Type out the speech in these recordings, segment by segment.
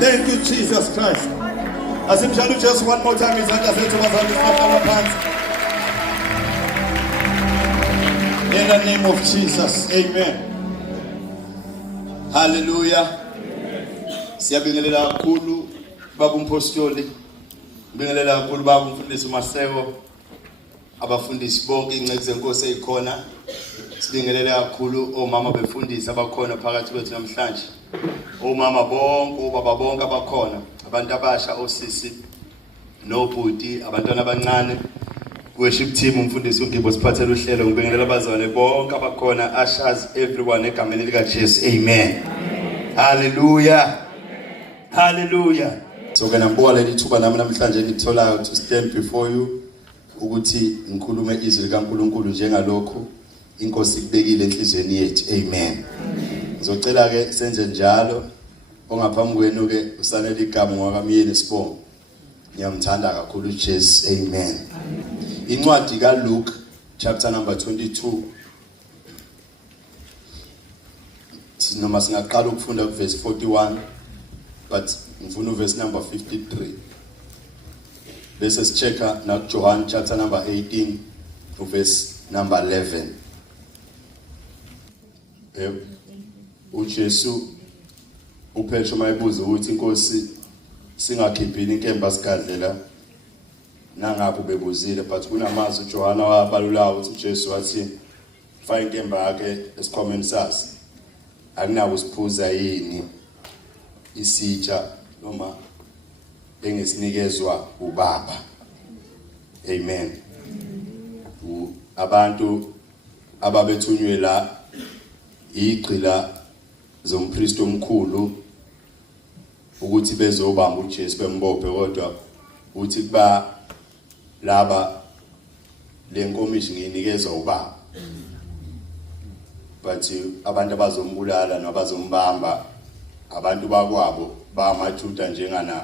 Thank you, Jesus Christ. Asimshaya just one more time izandla zethu bazalisa phansi. In the name of Jesus, amen. Hallelujah. Siyabingelela kakhulu baba umpostoli. Ngibingelela kakhulu baba umfundisi uMaseko. Abafundisi bonke ingceke zenkosi ezikhona. Sibingelela kakhulu omama befundisi abakhona phakathi kwethu namhlanje. Omama bonke, obaba bonke abakhona, abantu abasha, osisi, nobhuti, abantwana abancane. Worship team umfundisi uGibo siphathele uhlelo ngibingelela abazalwane bonke abakhona, ushers, everyone egameni lika Jesu. Amen. Hallelujah. Hallelujah. So ke nambona leli thuba nami namhlanje ngitholayo to stand before you ukuthi ngikhulume izwi likaNkulunkulu njengalokho inkosi ibekile enhlizweni yethu. Amen. Ngizocela ke senze njalo ongaphambi kwenu ke usanele igama ngwakamyeni Sibongo. Ngiyamthanda kakhulu uJesu. Amen. Incwadi kaLuke chapter number 22. Noma singaqala ukufunda kuverse 41 but ngifuna uverse number 53. Bese sichecka na John chapter number 18 verse number 11. uJesu uPetro mayibuza ukuthi inkosi singakhiphini inkemba sikadlela nangabe bebuzile but kunamazwi uJohana wabalulayo ukuthi uJesu wathi faka inkemba yakhe esikhwameni sasi akunawo usiphuza yini isitsha noma engesinikezwa ubaba. Amen. Abantu ababethunywe la igqila zompriest omkhulu ukuthi bezobamba uJesu bembophe kodwa uthi kuba laba lenkomishi nginikezwa ubaba. But abantu abazombulala nabazombamba abantu bakwabo bamaJuda njengana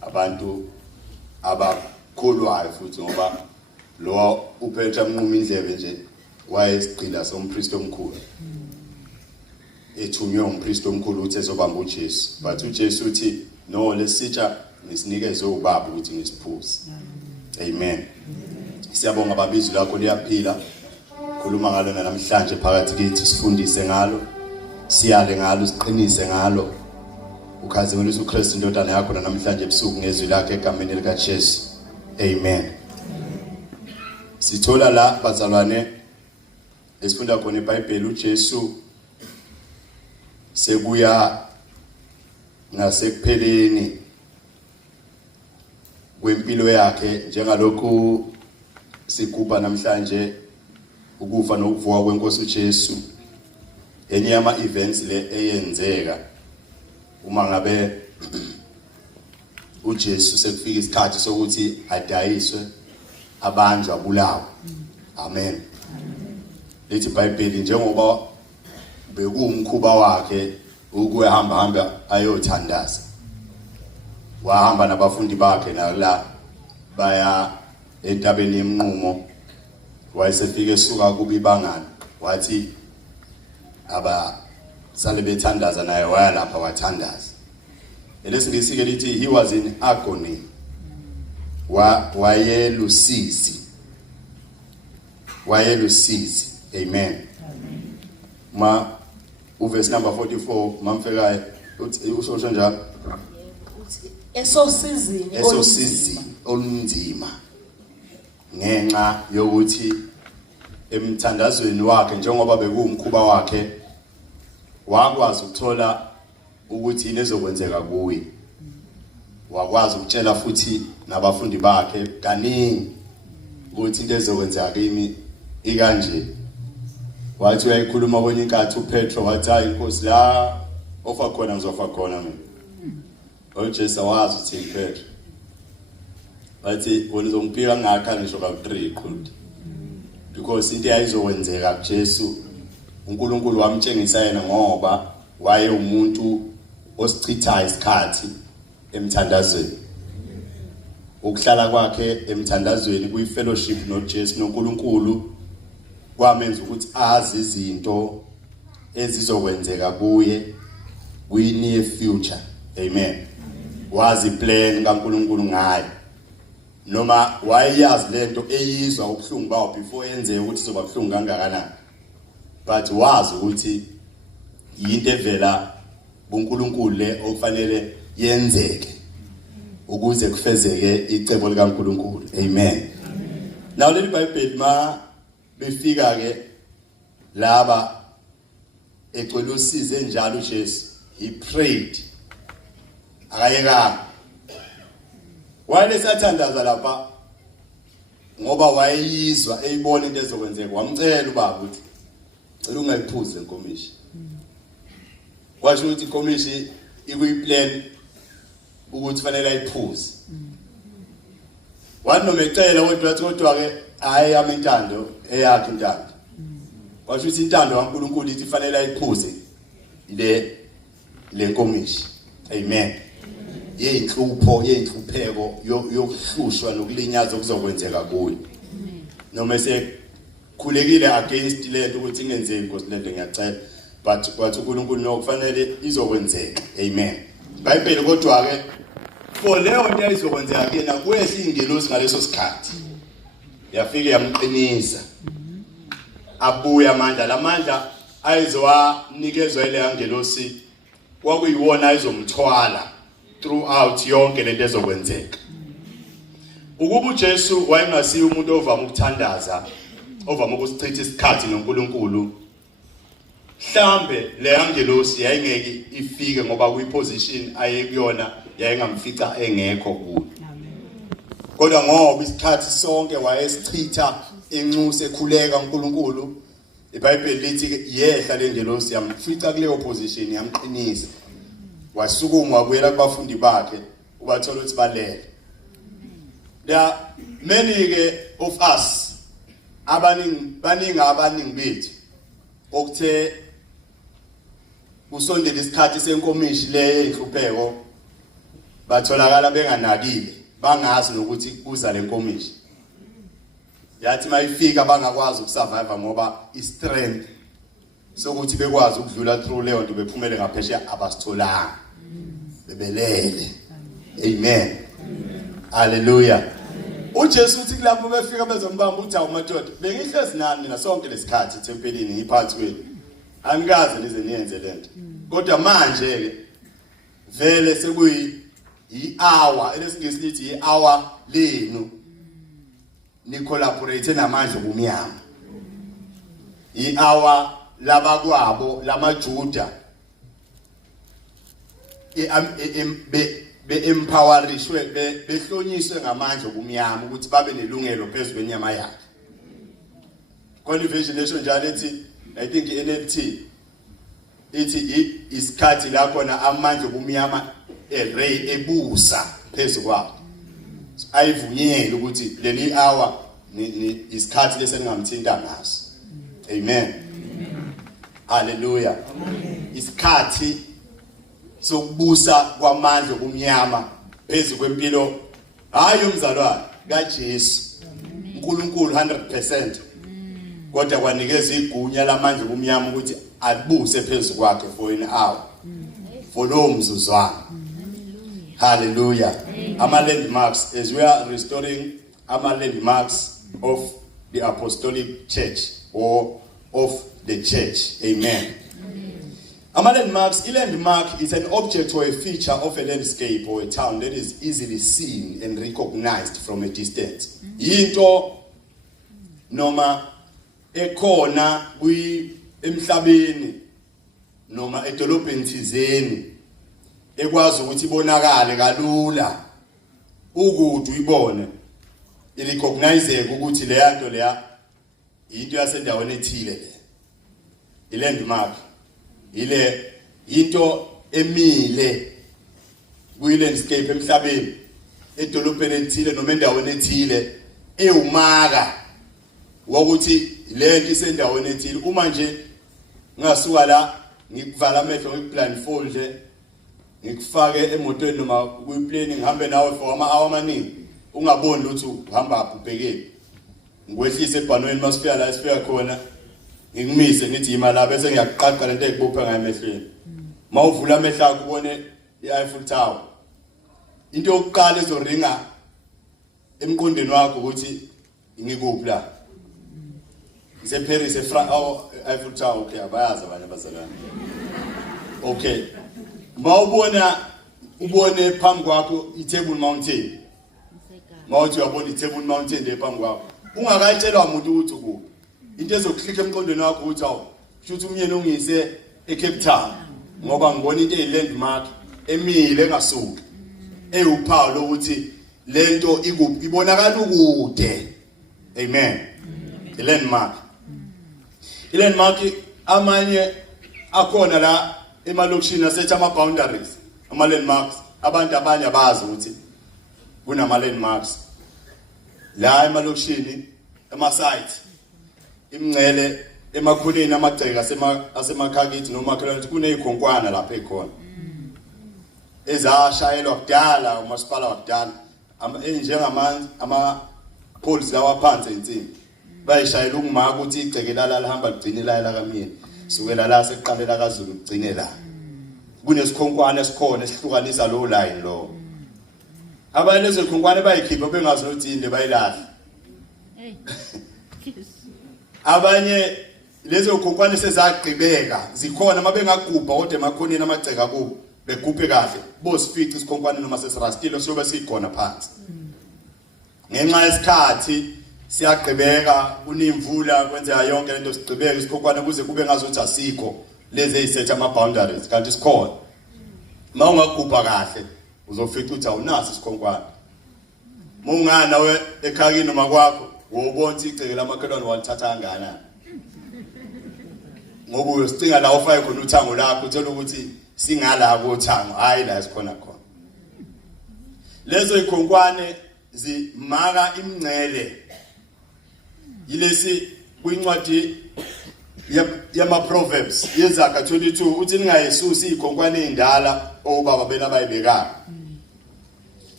abantu abakholwayo futhi ngoba lo uPetro amnquma indlebe nje wayesigqila sompriest omkhulu ethunywe umpriest omkhulu uthi ezobamba uJesu but uJesu uthi no lesitsha ngisinikeze ubaba ukuthi ngisiphuze. Amen. Siyabonga babizwi lakho liyaphila. Khuluma ngalo namhlanje phakathi kithi sifundise ngalo siyale ngalo siqinise ngalo ukhazimulisa uKristu indodana yakho namhlanje ebusuku ngezwi lakhe egameni likaJesu. Amen. Sithola la bazalwane esifunda khona eBhayibheli uJesu sekuya ngasekupheleni kwempilo yakhe njengalokhu sigubha namhlanje ukufa nokuvuka kwenkosi uJesu. Enye yama events le eyenzeka uma ngabe uJesu sekufika isikhathi sokuthi adayiswe abanjwe abulawe. Amen. Lithi iBhayibheli njengoba bekumkhuba wakhe ukuhamba ayothandaza wahamba nabafundi bakhe nala baya entabeni yemnqumo wayesefika esuka kuba ibangana wathi sale bethandaza naye waya lapha wathandaza. Elesingisi-ke lithi he was in agony. Wayelusizi. Amen. Ma uverse number 44 mamfekayo usho njalo esosizini olunzima ngenxa yokuthi emthandazweni wakhe njengoba bekumkhuba wakhe wakwazi ukuthola ukuthi inezokwenzeka kuye. Wakwazi ukutshela futhi nabafundi bakhe kaningi ukuthi into ezokwenzeka kimi ikanje. Wathi uyayikhuluma kwenye inkathi uPetro wathi hayi inkosi la ofa khona ngizofa khona mina. uJesu wazi ukuthi uPetro wathi wena uzompika ngakha ngisho ka3 iqhuti because into yayizokwenzeka kuJesu uNkulunkulu wamtshengisa yena ngoba waye umuntu osichitha isikhathi emthandazweni. Ukuhlala kwakhe emthandazweni kuyifellowship noJesu noNkulunkulu kwamenza ukuthi azi izinto ezizokwenzeka kuye kwi-near future. Amen. Wazi plan kaNkulunkulu ngayo noma wayazi lento eyizwa ubuhlungu bawo before yenzeke ukuthi soba buhlungu kangakanani but wazi ukuthi yinto evela kuNkulunkulu le okufanele yenzeke ukuze kufezeke icebo likaNkulunkulu. Amen. Now leli iBhayibheli ma befika ke laba ecela usize njalo uJesu he prayed akayeka wayesathandaza lapha ngoba wayeyizwa eyibona into ezokwenzeka wamcela ubaba ukuthi cela ungayiphuze inkomishi. Kwasho ukuthi inkomishi ikuyiplan ukuthi fanele ayiphuze. Wathi noma ecela kodwa ke hayi yami intando eyakhe intando. Kwasho ukuthi intando kaNkulunkulu ithi fanele ayiphuze le nkomishi. Amen. yeinhlupheko yokuhlushwa nokulinyazwa okuzokwenzeka kuye. Noma sekhulekile against lento ukuthi ingenzeki because lento ngiyacela, but kwathi uNkulunkulu nokufanele izokwenzeka. Amen. Bible kodwa ke for leyo nto izokwenzeka kuyena kwehla ingelosi ngaleso sikhathi. Yafika yamqinisa. Abuya amandla, lamandla ayizowanikezwa ile angelosi kwakuyiwona ayizomthwala throughout yonke lento ezokwenzeka. Ukuba uJesu wayengasiyo umuntu ovama ukuthandaza, ovama ukusichitha isikhathi noNkulunkulu, mhlambe le angelosi yayingeke ifike ngoba kuyiposition ayekuyona yayingamfica engekho kuyo. Kodwa ngoba isikhathi sonke wayesichitha enxuse ekhuleka uNkulunkulu, iBhayibheli lithi yehla lengelosi yamfica kuleyo position yamqinisa. Wasukuma wabuyela kubafundi bakhe ubathola ukuthi balele. There are many of us abaningi bethu okuthe usondela isikhathi senkomishi le enhlupheko batholakala benganakile, bangazi nokuthi kuza lenkomishi. Yathi mayifika bangakwazi ukusurvive ngoba istrength sokuthi bekwazi ukudlula through leyo nto bephumele ngaphesheya abasitholanga. Bebelele. Amen. Hallelujah. uJesu uthi kulapho befika bezombamba uthi awumadoda bengihlezi nani mina sonke lesikhathi tempelini ngiphansi kwenu. Angikaze nize niyenze lento. Kodwa manje ke vele sekuyi hour elesingisi lithi hour lenu ni collaborate namandla kumnyama. Hour labakwabo lamaJuda be-empowerishwe behlonyiswe ngamandla kumnyama ukuthi babe nelungelo phezulu kwenyama yakhe. Conversion nation njalo ethi I think NLT ithi isikhathi la khona amandla kumnyama eray ebusa phezulu kwabo. Ayivunyele ukuthi leli hour ni isikhathi leseningamthinta ngaso. Amen. Hallelujah. Isikhathi sokubusa kwamandla kumnyama phezulu kwempilo hayi umzalwane kaJesu. uNkulunkulu 100%. Kodwa kwanikeza igunya lamandla kumnyama ukuthi abuse phezulu kwakhe for an hour. For lo mzuzwana. Hallelujah. Ama landmarks, as we are restoring ama landmarks of the apostolic church or of the church. Amen. Ama landmarks, a landmark is an object or a feature of a landscape or a town that is easily seen and recognized from a distance. Into noma ekhona emhlabeni noma edolobheni thizeni ekwazi ukuthi ibonakale kalula ukuthi uyibone irecognize ukuthi le yanto leya into yasendaweni ethile le ilandmark ile into emile kuyilandscape emhlabeni edolobheni ethile noma endaweni ethile ewumaka wokuthi lento isendaweni ethile. Uma nje ngasuka la ngikuvala amehlo ngikublindfold ngikufake emotweni noma kuyiplane ngihambe nawe for ama-hour amaningi ungaboni ukuthi uhamba ubhekeni, ngikwehlise ebhanweni masifika la sifika khona ngikumise ngithi yima la bese ngiyaqaqa lento ekubopha ngayo emehlweni. Mawuvula amehlo akho ubone i-Eiffel Tower, into yokuqala ezoringa emqondweni wakho ukuthi ngikuphi la Paris Eiffel Tower. Okay, abayazi abanye abazalwane. Okay, ubone phambi kwakho iTable Mountain. Mawuthi uyabona iTable Mountain le phambi kwakho ungakayitshelwa umuntu ukuthi ukuphi, into ezokuhlika emqondweni wakho ukuthi awu futhi umyeni ungise eCape Town ngoba ngibona into eyilandmark emile engasuki ewuphawu lokuthi lento ikuphi ibonakala ukude. Amen. Ilandmark amanye akhona la emalokishini asethe ama boundaries. Ama landmarks abantu abanye abazi ukuthi kunama landmarks la emalokishini, ema sites, imngcele emakhuleni amagceke asemakhakithi noma makhelwane kuneyikhonkwana lapha ekhona ezashayelwa kudala umasipala wakudala njengamanzi ama-poles lawa phansi ensimbi bayishayela ukungaka ukuthi igceke lala lihamba ligcine la kamini sukela la seqalela kaZulu kugcine la kunesikhonkwane esikhona esihlukanisa lo line lo abanye lezo khonkwane bayikhipha bengazi ukuthi inde bayilahla abanye lezo khonkwane sezagqibeka zikhona mabengagubha kodwa emakhoneni amagceka kubo begubhe kahle bosifica isikhonkwane noma sesirastile siyobe sikhona phansi ngenxa yesikhathi siyagqibeka kunemvula kwenzeka yonke lento sigqibeka isikhonkwane kuze kube ngazuthi asikho lezi ezisetha ama boundaries kanti sikhona mawungagubha kahle uzofica ukuthi awunaso isikhonkwane mungana we ekhaya noma kwakho wobona igceke lamakhelwane walithatha kangana ngoba uyosicinga la ofaya khona uthango lakho uthola ukuthi singala kothango hayi la sikhona khona lezo ikhonkwane zimaka imngcele yilesi kwincwadi yama Proverbs yezaga 22 uthi ningayesusi ikhonkwane ezindala obaba bena bayibekanga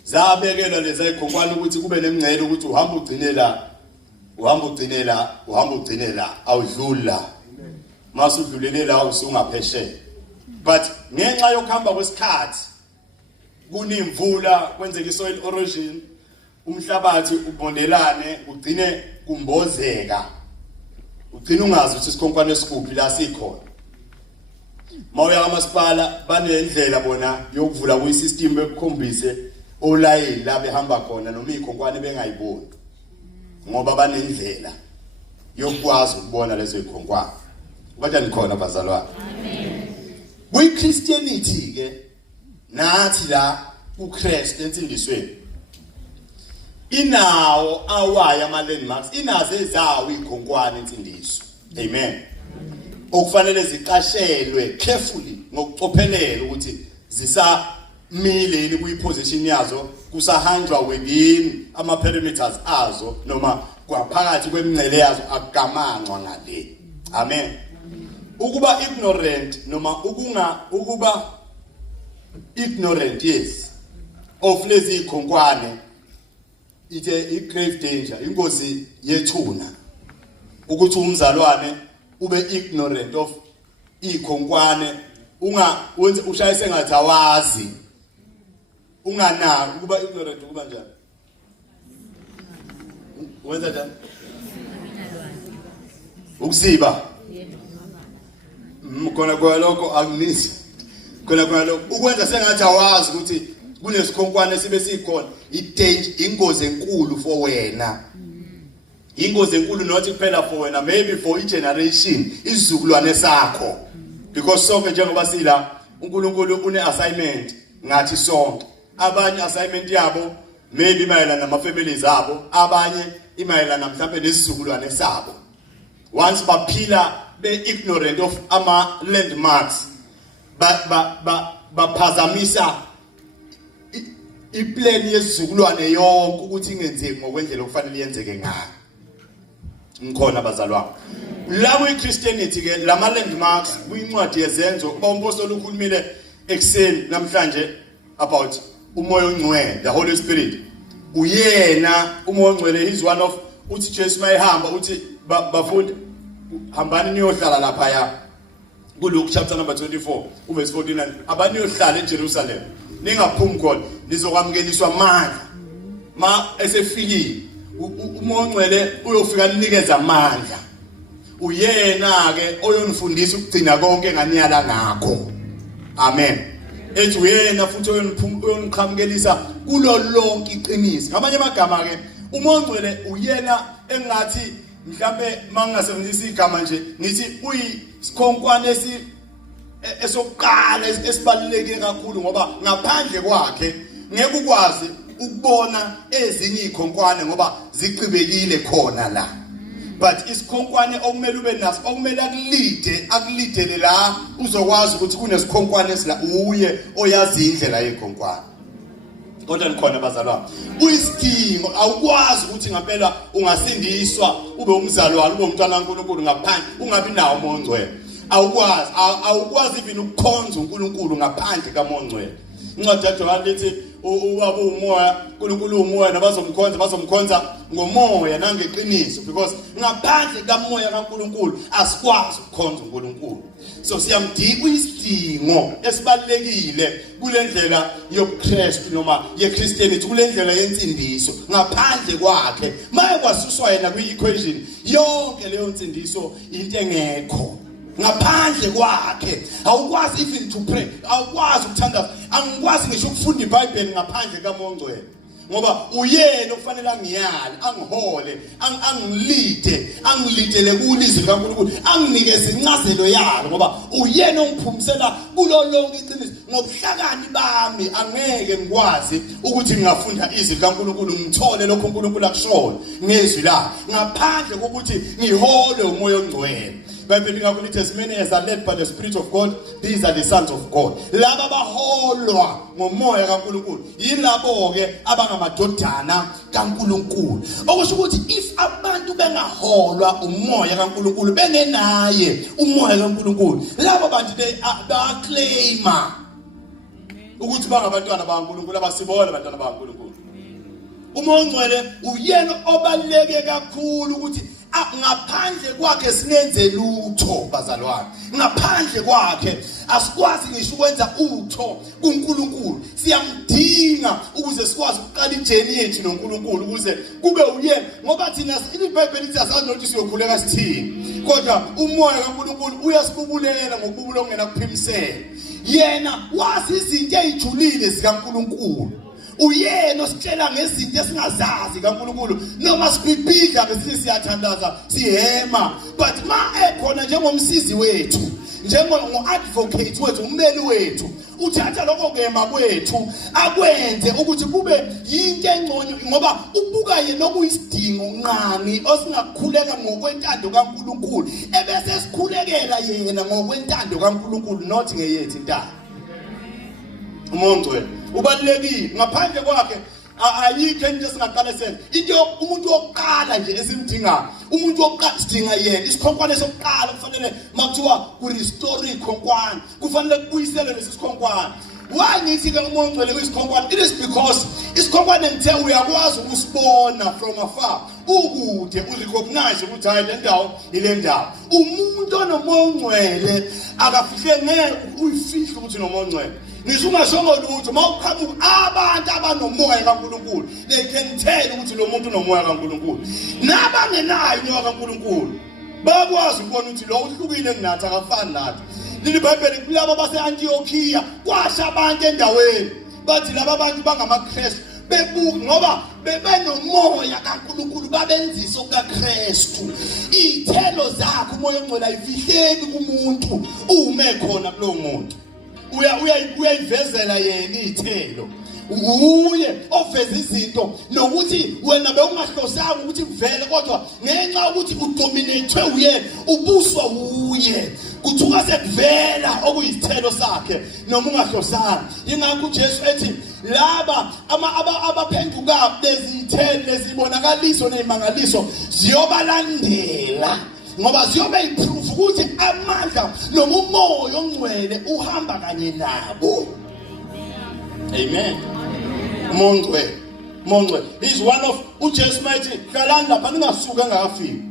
zabekelwa lezi ikhonkwane ukuthi kube nemngcele ukuthi uhamba ugcine la awudluli la masudlulele la usungaphesheya but ngenxa yokuhamba kwesikhathi kunemvula kwenzeka isoil erosion umhlabathi ubondelane ugcine kumbozeka ugcina ungazi ukuthi isikhonkwane esikuphi la sikhona mawuya kamasipala banendlela bona yokuvula kuyisystem bekukhombise olayini la behamba khona noma ikhonkwane bengayiboni ngoba banendlela yokwazi ukubona lezo ikhonkwane kodwa nikhona bazalwane amen kwi Christianity ke nathi la uChrist entsindisweni inawo awaya ama landmarks inazo ezawo ikhonkwane insindiso amen okufanele ziqashelwe carefully ngokucophelela ukuthi zisamileni kuyiposition yazo kusahanjwa within ama perimeters azo noma kwaphakathi kwemingcele yazo akugamanxwa ngale amen ukuba ignorant noma ukuba ignorant yes of lezi ikhonkwane a grave danger ingozi yethuna ukuthi umzalwane ube ignorant of ikhonkwane wenze ushayise ngathi awazi unganaki ukuba ignorant ukuba njani wenza njani ukusiba khona kwalokho angisi khona kwalokho ukwenza sengathi awazi ukuthi kunesikhonkwane sibe sikhona i-danger ingozi enkulu for wena ingozi enkulu not kuphela for wena maybe for i-generation isizukulwane sakho because sonke njengoba sila uNkulunkulu une-assignment ngathi sonke abanye assignment yabo maybe imayelana nama-families abo abanye imayelana mhlawumbe nesizukulwane sabo once baphila be-ignorant of ama-landmarks baphazamisa iplan yesizukulwane yonke ukuthi ingenzeki ngokwendlela okufanele yenzeke ngayo ngikhona bazalwane la kwi-Christianity ke lama landmarks kuyincwadi yezenzo kuba umpostoli ukhulumile ekseni namhlanje about umoya ongcwele the Holy Spirit uyena umoya ongcwele is one of uthi Jesu mayehamba uthi bafundi hambani niyohlala lapha ya kuLuke chapter number 24 verse 49 abani niyohlala eJerusalem ningaphumi khona nizokwamukeliswa amandla ma esefikile umoya ongcwele uyofika ninikeza amandla uyena ke oyonifundisa ukugcina konke nganiyala ngakho amen ethi uyena futhi oyoniqhamukelisa kulo lonke iqiniso ngamanye amagama ke umoya ongcwele uyena engathi mhlambe mangingasebenzisa igama nje ngithi uyisikhonkwane esokuqala esibaluleke kakhulu ngoba ngaphandle kwakhe ngeke ukwazi ukubona ezinye ikhonkwane ngoba ziqhibekile khona la but isikhonkwane okumele ube naso okumele akulidele la uzokwazi ukuthi kunesikhonkwane esila uye oyazi indlela yekhonkwane kodwa nikhona bazalwane uyisidingo awukwazi ukuthi ngempela ungasindiswa ube umzalwane ube umntwana kaNkulunkulu ngaphandle ungabi nawo umoya ongcwele awukwazi even ukukhonza uNkulunkulu ngaphandle kaMoya ongcwele incwadi kaJohane lithi ubaba umoya, uNkulunkulu umoya, bazomkhonza ngomoya nangeqiniso, because ngaphandle kamoya kaNkulunkulu asikwazi ukukhonza uNkulunkulu. So siyamdinga isidingo esibalekile kulendlela yobuKristu noma yeChristianity, kulendlela yensindiso. Ngaphandle kwakhe mayekwaziswa yena kwi-equation yonke leyo nsindiso into engekho. Ngaphandle kwakhe awukwazi even to pray, awukwazi ukuthandaza, angikwazi ngisho ukufunda iBhayibheli ngaphandle kaMoya oNgcwele, ngoba uyena ofanele angiyale, angihole, angilidele kulizwi likaNkulunkulu, anginikeze incazelo yalo, ngoba uyena ongiphumisela kulo lonke iqiniso. Ngobuhlakani bami angeke ngikwazi ukuthi ngingafunda izwi likaNkulunkulu ngithole lokho uNkulunkulu akushoyo ngezwi lakhe, ngaphandle kokuthi ngiholwe uMoya oNgcwele. Bible ngakulithi as many as are led by the Spirit of God, these are the sons of God. Laba baholwa ngomoya kaNkulunkulu yilabo ke abangamadodana kaNkulunkulu. Okusho ukuthi if abantu bengaholwa umoya kaNkulunkulu, bengenaye umoya kaNkulunkulu, labo bantu bayaclaima ukuthi bangabantwana bakaNkulunkulu, abasibona abantwana bakaNkulunkulu. uMoya oNgcwele uyena obaluleke kakhulu ukuthi ngaphandle kwakhe sinenze lutho bazalwane. Ngaphandle kwakhe asikwazi ngisho ukwenza utho kuNkulunkulu. Siyamdinga ukuze sikwazi ukuqala ijeni yethu noNkulunkulu, ukuze kube uyena, ngoba thina iBhayibheli lithi asazi nokuthi siyokhuleka sithini, kodwa umoya kaNkulunkulu uyasibubulela ngokububula ongena kuphimisela. Yena wazi izinto ezijulile zikaNkulunkulu. Uyena ositshela ngezinto esingazazi kaNkulunkulu, noma sibhibhidla bese siyathandaza sihema, but ma ekhona njengomsizi wethu, njengo-advocate wethu, ummeli wethu, uthatha lokho kema kwethu akwenze ukuthi kube yinto engcono, ngoba ubuka yena okuyisidingo nqani osingakhuleka ngokwentando kaNkulunkulu, ebese sikhulekela yena ngokwentando kaNkulunkulu, not ngeyethu intando. uMoya oNgcwele ubalulekile. Ngaphandle kwakhe ayikho into esingaqala senze. Into umuntu wokuqala nje esimdingayo, umuntu wokuqala sidinga yena. Isikhonkwane sokuqala kufanele makuthiwa ku-restore ikhonkwane, kufanele kubuyisele lesi sikhonkwane. Why ngithi ke uMoya oNgcwele uyisikhonkwane? It is because isikhonkwane ngithe uyakwazi ukusibona from afar, ukude urecognize ukuthi hayi le ndawo ile ndawo. Umuntu onoMoya oNgcwele akafihle ngeke uyifihle ukuthi unoMoya oNgcwele. Ngisungashongo lutho mawuqhamuka abantu abanomoya kaNkulunkulu, they can tell ukuthi lo muntu unomoya kaNkulunkulu. Nabangenayo umoya kaNkulunkulu bakwazi ukubona ukuthi lo uhlukile kunathi, akafani nathi. Leli Bhayibheli kulabo base-Antiochiya kwasha abantu endaweni, bathi laba bantu bangamaKristu bebuka ngoba bebenomoya kaNkulunkulu, babenzisa okaKristu. Izithelo zakhe uMoya oNgcwele ayifihleki kumuntu uma ekhona kulowo muntu. Uyayivezela yena izithelo. Uye oveza izinto nokuthi wena bewungahlosanga ukuthi kuvele, kodwa ngenxa ukuthi udominate uyena, ubuswa uye, kuthuka sekuvela okuyisithelo sakhe noma ungahlosanga. Ingakho uJesu ethi laba abaphenduka lezithelo lezibonakaliso nezimangaliso ziyobalandela, ngoba ziyobe iproof ukuthi amandla noma uMoya oNgcwele uhamba kanye nabo. Amen. Umoya oNgcwele is one of uJesu mayithi hlalani lapha ningasuka engakafiki,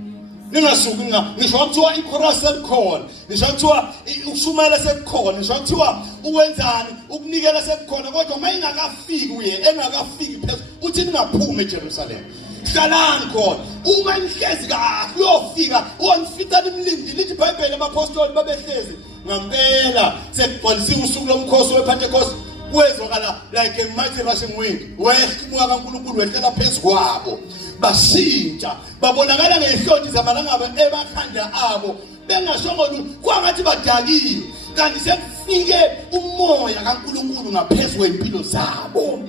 ningasuki ngisho kuthiwa ichorus selikhona, ngisho kuthiwa ukushumayela sekukhona, ngisho kuthiwa ukwenzani ukunikela sekukhona, kodwa uma ingakafiki uye engakafiki phezulu uthi ningaphuma eJerusalem. Hlalani khona, uma nihlezi kahle uyofika wonifika nimlindi. Lithi iBhayibheli abapostoli babehlezi ngempela sekugcwalisiwe usuku lomkhosi wePentecost, kwezwakala like a mighty rushing wind, umoya kaNkulunkulu wehlela phezu kwabo, bashintsha, babonakala ngehlonti zamalangaba emakhanda abo, bengashongo lutho, kwangathi badakiwe, kanti sekufike umoya kaNkulunkulu ngaphezu kwempilo zabo.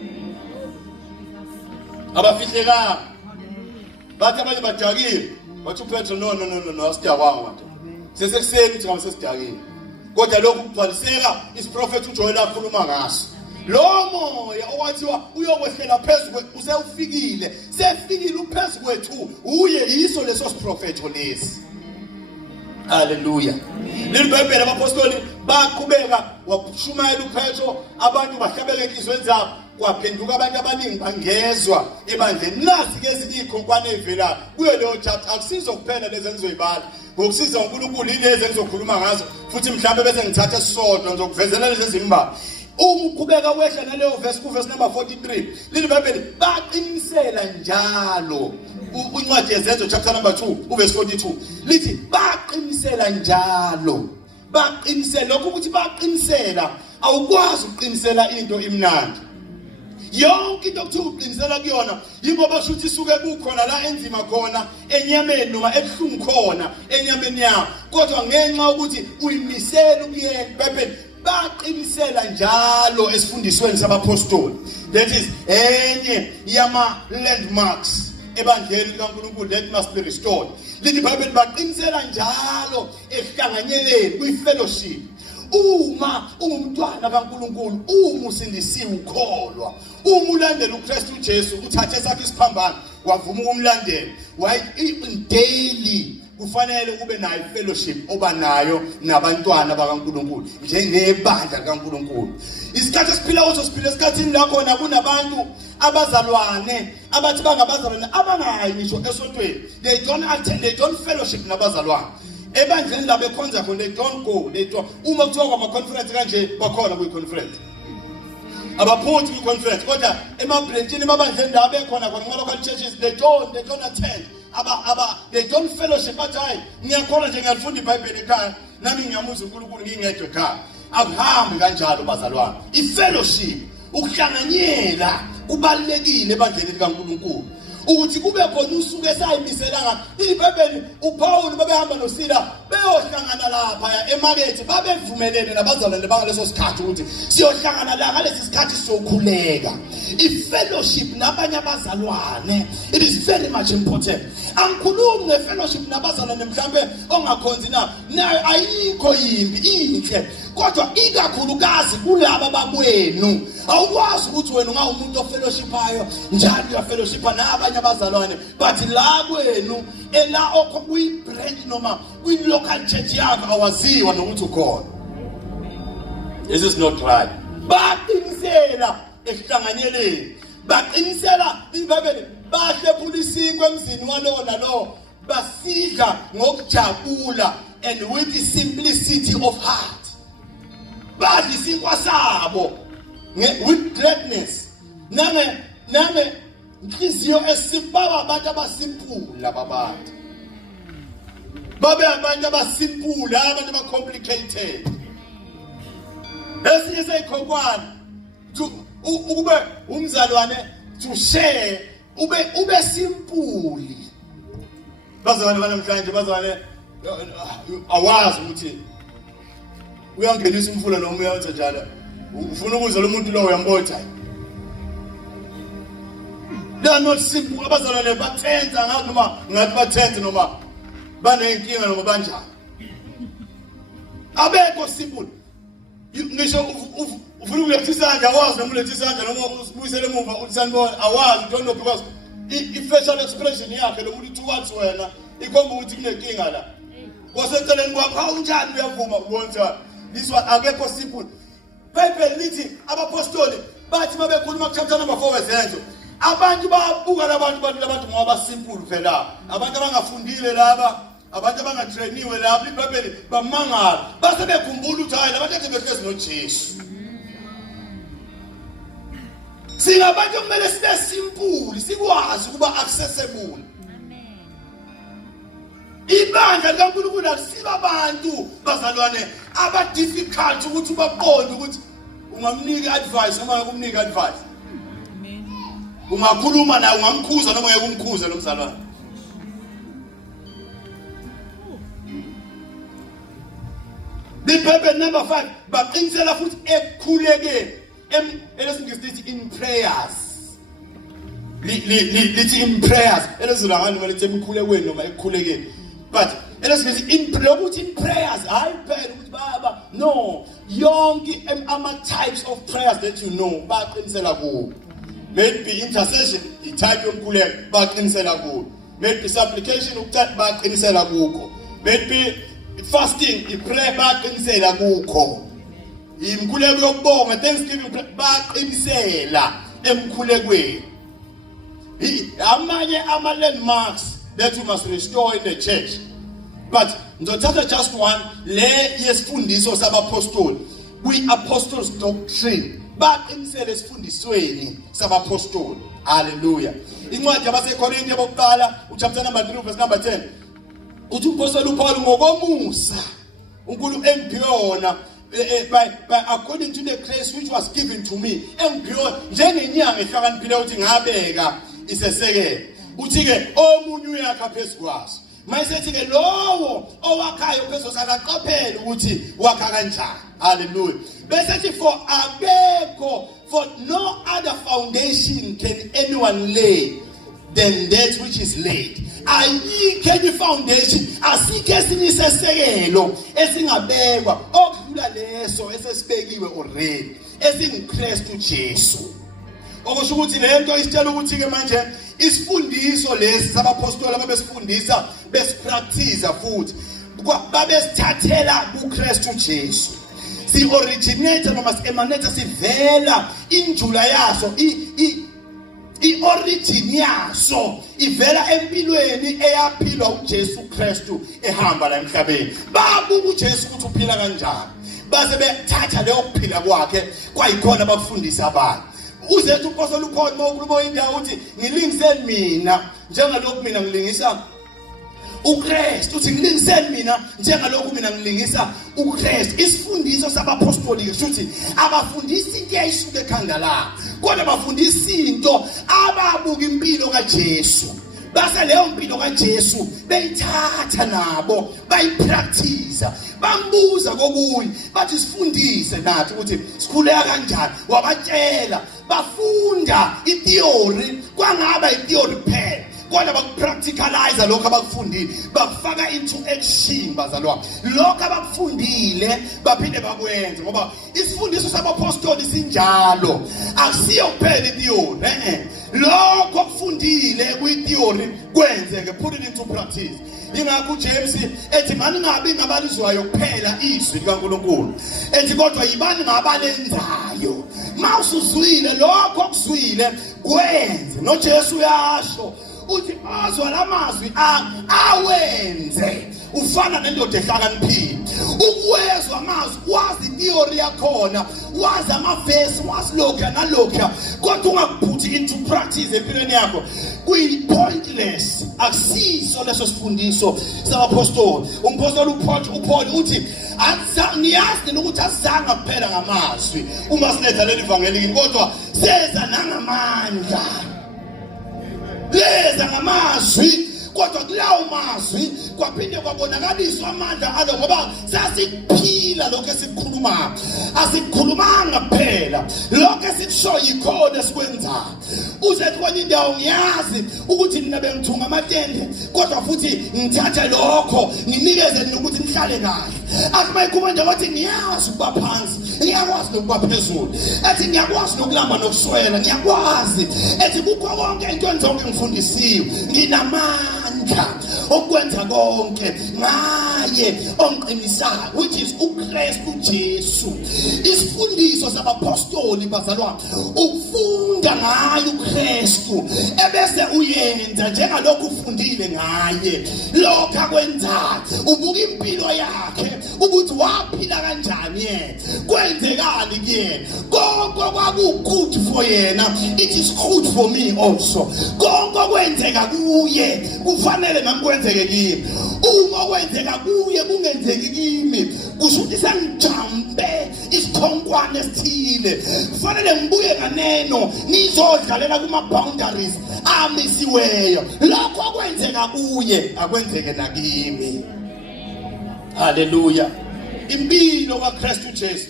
Abafihlekanga bathi abanye badakile, bathi uPetro no asidakwanga bantu, sesekuseni ukuthi ngabe sesidakile, kodwa lokhu kugcwaliseka isiprofethi uJoel akhuluma ngaso. Lo moya owathiwa uyokwehlela phezulu usewufikile, sefikile uphezu kwethu, uye yiso leso siprofethi lesi. Hallelujah. Lilibhebhela abapostoli baqhubeka washumayela uPetro, abantu bahlabeka enhlizweni zabo, kwaphenduka abantu abaningi bangezwa ebandleni. Nasi ke ezinye ikhonkwane evela kuyo leyo chapter, akusizo kuphela lezi engizoyibala, ngokusiza uNkulunkulu ilezi engizokhuluma ngazo, futhi mhlawumbe bese ngithatha esisodwa ngizokuvezela lezi ezimbalwa. Uma uqhubeka wehla naleyo verse ku verse number 43, lilibhebhela baqinisela njalo. Incwadi yezenzo chapter number 2 uverse 42 lithi baqinisela njalo. Baqinisela, lokho ukuthi baqinisela awukwazi uqinisela into imnandi. Yonke into okuthi uqinisela kuyona yingoba shuthi isuke kukhona la enzima khona enyameni noma ebuhlungu khona enyameni yakho, kodwa ngenxa ukuthi uyimisela ukuyeka. Bhebhela baqinisela njalo esifundisweni sabapostoli. That is enye yama landmarks ebandleni likaNkulunkulu that must be restored. Lithi iBhayibheli baqinisela njalo ehlanganyeleni kwi-fellowship. Uma ungumntwana kaNkulunkulu, uma usindisiwe ukholwa, uma ulandela uKristu uJesu, uthathe sakhe isiphambano wavuma ukumlandela, daily kufanele kube nayo fellowship oba nayo nabantwana bakaNkulunkulu njengebandla likaNkulunkulu. Isikhathi esiphila kuso siphila esikhathini la khona kunabantu abazalwane abathi bangabazalwane abangayi ngisho esontweni. They don't attend, they don't fellowship nabazalwane. Ebandleni la bekhonza khona, they don't go, they don't. Uma kuthiwa kwama-conference kanje bakhona kwi-conference, abaphuthi kwi-conference, kodwa emabhrentshini emabandleni la bekhona khona kuma-local churches, they don't attend. They don't fellowship. But ngiyakholwa nje ngiyalifunda iBhayibheli ekhaya, nami ngiyamuza uNkulunkulu ngingedwa ekhaya. Akuhambi kanjalo bazalwane. I-fellowship, ukuhlanganyela kubalekile ebandleni likaNkulunkulu. Ukuthi kube khona usuku esayimiselanga. iBhayibheli uPaul babehamba noSila beyohlangana lapha emakethe, babevumelene nabazalwane bangaleso sikhathi ukuthi siyohlangana la ngalesi sikhathi sokhuleka. I-fellowship nabanye abazalwane, it is very much important. Angikhulumi nge-fellowship nabazalwane mhlambe ongakhonzi nayo ayikho yimbi, inhle, kodwa ikakhulukazi kulaba bakwenu. Awukwazi ukuthi wena ungawumuntu ofellowshipayo njalo uyafellowshipa nabanye abazalwane, but la kwenu ela okho kwi-branch noma kwi-local church yakho awaziwa nokuthi ukhona. This is not right. Baqinisela esihlanganyeleni, baqinisela iBhayibheli bahlephula isinkwa emzini walowo nalowo, basidla ngokujabula and with the simplicity of heart. Badla isinkwa sabo with gladness. Name inhliziyo esibawa abantu abasimpula babantu. Babe abantu abasimpula, abantu abacomplicated. Esinye seyikhonkwana ukube umzalwane to share ube simpuli. Bazalwane banamhlanje bazalwane awazi ukuthi uyangenisa umfula noma uyenza njalo. Ufuna ukuze lo muntu lo uyambotha. They are not simple. Abazalwane bathenza ngathi noma ngathi bathenze noma banenkinga noma banjani. Abekho simple. Ngisho ufuna ukuletha isandla awazi noma uletha isandla noma usibuyisele emuva usanibona awazi, don't know, because i-facial expression yakhe lo muntu towards wena ikhomba ukuthi kunenkinga la. Kwaseceleni kwakho awunjani uyavuma ukwenza. This one akekho simple. iBhayibheli lithi abapostoli bathi mabekhuluma chapter number 4 wezenzo, abantu babuka labantu ngoba simple phela. Abantu abangafundile laba, abantu abangatrainiwe laba, iBhayibheli bamangala base bekhumbula ukuthi hayi labantu ekade behlezi noJesu. Singabantu kumele sibe simple, sikwazi ukuba accessible. Ibandla likaNkulunkulu alisiba abantu bazalwane aba difficult ukuthi baqonde ukuthi ungamnika advice noma ukumnika advice. Amen. Ungakhuluma naye ungamkhuza noma ukumkhuza lo mzalwane. iBhayibheli number 5 baqinisela futhi ekukhulekeni elesingisi in prayers. Lithi in prayers elezilangani malithi emikhulekweni noma ekukhulekeni. But elesingisi in prayers hayi phela ukuthi baba no, yonke ama-types of prayers that you know baqinisela kuwo. Maybe intercession i-type yomkhuleko baqinisela kuwo. Maybe supplication baqinisela kuko. Maybe fasting, i-prayer baqinisela kukho. Imkhuleko yokubonga, thanksgiving baqinisela emkhulekweni. Amanye ama-landmarks that we must restore in the church. But ngizothatha just one, le yesifundiso sabapostoli. Kwi-apostles doctrine baqinisele esifundisweni sabapostoli. Hallelujah. Incwadi yabaseKorinte bokuqala uchapter number 3 verse number 10. Uthi umpostoli uPaul ngokomusa uNkulunkulu engiyona by according to the grace which was given to me, engiyona njengenyanga ehlakaniphile uthi ngabeka isesekelo. Uthi ke omunye uyakha phezukwaso. Mayisethi ke lowo owakhayo phezulu sakaqaphela ukuthi wakha kanjani. Hallelujah. Bese for abeko, for no other foundation can anyone lay than that which is laid. Ayikho enye foundation, asikho esinye isesekelo esingabekwa okudlula leso esesibekiwe already, esinguKristu Jesu. Okusho ukuthi lento isitshela ukuthi ke manje isifundiso lesi sabapostoli ababesifundisa besipractice futhi babesithathela kuKristu Jesu. Si originator noma emanate sivela injula yaso i-origin yaso ivela empilweni eyaphilwa uJesu Kristu ehamba la emhlabeni. Babuka uJesu ukuthi uphila kanjani, base bethatha leyo kuphila kwakhe kwayikhona abafundisa abantu. Uzethu umpostoli uPaul mawukhuluma indawo uthi ngilingiseni mina njengalokhu mina ngilingisa uKristu, uthi ngilingiseni mina njengalokhu mina ngilingisa uKristu. Isifundiso sabapostoli ke futhi abafundisi into eyisuke ekhanda la, kodwa bafundisa into ababuka impilo kaJesu. Base leyo mpilo kaJesu beyithatha nabo bayipractice, bambuza kokuyi bathi sifundise nathi ukuthi sikhuleka kanjani. Wabatshela bafunda itheory, kwangaba itheory kuphela, kodwa bakupracticalize lokho abakufundile, bakufaka into action. Bazalwane, lokho abakufundile baphinde bakwenze, ngoba isifundiso sabapostoli sinjalo, akusiyo kuphela itheory. Lokho okufundile kwi-theory kwenzeke, put it into practice. Ingakho uJames ethi mani ngabe ngabalizwayo kuphela izwi likaNkulunkulu, ethi kodwa yibani ngabalenzayo. Mawusuzwile lokho okuzwile kwenze. NoJesu uyasho uthi azwa lamazwi awenze. Ufana nendoda ehlakaniphile, ukwezwa amazwi, wazi itheory yakhona, wazi amavesi, wazi lokho nalokho, kodwa ungakuphuthi into practice empilweni yakho, kuyi-pointless. Akusiso leso sifundiso sabapostoli. Umpostoli uPaul uthi niyazi ukuthi asizanga kuphela ngamazwi uma siletha leli vangeli, kodwa seza nangamandla. Leza ngamazwi, kodwa kulawo mazwi kwaphinde kwabonakaliswa amandla alo, ngoba sasiphila lokho esikukhuluma, asikukhulumanga kuphela lokho esikushoyo yikhona esikwenzayo. Uzethi kwenye indawo ngiyazi ukuthi nina bengithunga amatende, kodwa futhi ngithatha lokho nginikeze nina ukuthi nihlale kahle. Athi mayikhuluma nje wathi ngiyazi ukuba phansi, ngiyakwazi nokuba phezulu, ethi ngiyakwazi nokulamba nokuswela, ngiyakwazi, ethi kukho konke into zonke ngifundisiwe, nginamandla okwenza konke ngaye ongiqinisayo, which is uKristu Jesu. Isifundiso sabapostoli, bazalwane, ukufunda ngaye uKristu ebese uyenza njengalokhu ufundile ngaye. Lokho akwenzayo ubuka impilo yakhe ukuthi waphila kanjani yena, kwenzekani kuyena. Konke kwaku-good for yena, it is good for me also. Konke kwenzeka kuye kufanele nami kwenzeke kimi. Uma kwenzeka kuye kungenzeki kimi, kusho ukuthi sengijambe isikhonkwane esithile, kufanele ngibuye nganeno nizodlalela kuma-boundaries amisiweyo. Lokho kwenzeka kuye akwenzeke nakimi. Hallelujah. Impilo kaKristu Jesu,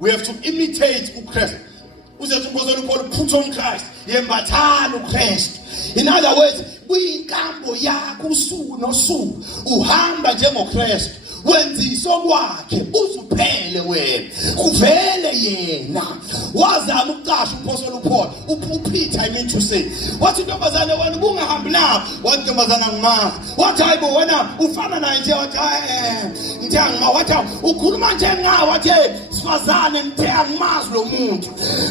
we have to imitate uKristu. Uzethi umpostoli uPaul, put on Christ, yembathana uKristu. In other words, kuyinkambo yakho usuku nosuku uhamba njengoKristu, wenziso kwakhe uzuphele wena kuvele yena wazama ukuqasha uPaul uPaul uPeter I mean to say wathi intombazane wena kungahambi na wathi intombazana ngima wathi hayibo wena ufana naye nje wathi ngithanga wathi ukhuluma nje ngawe wathi sifazane ngithe angimazi lo muntu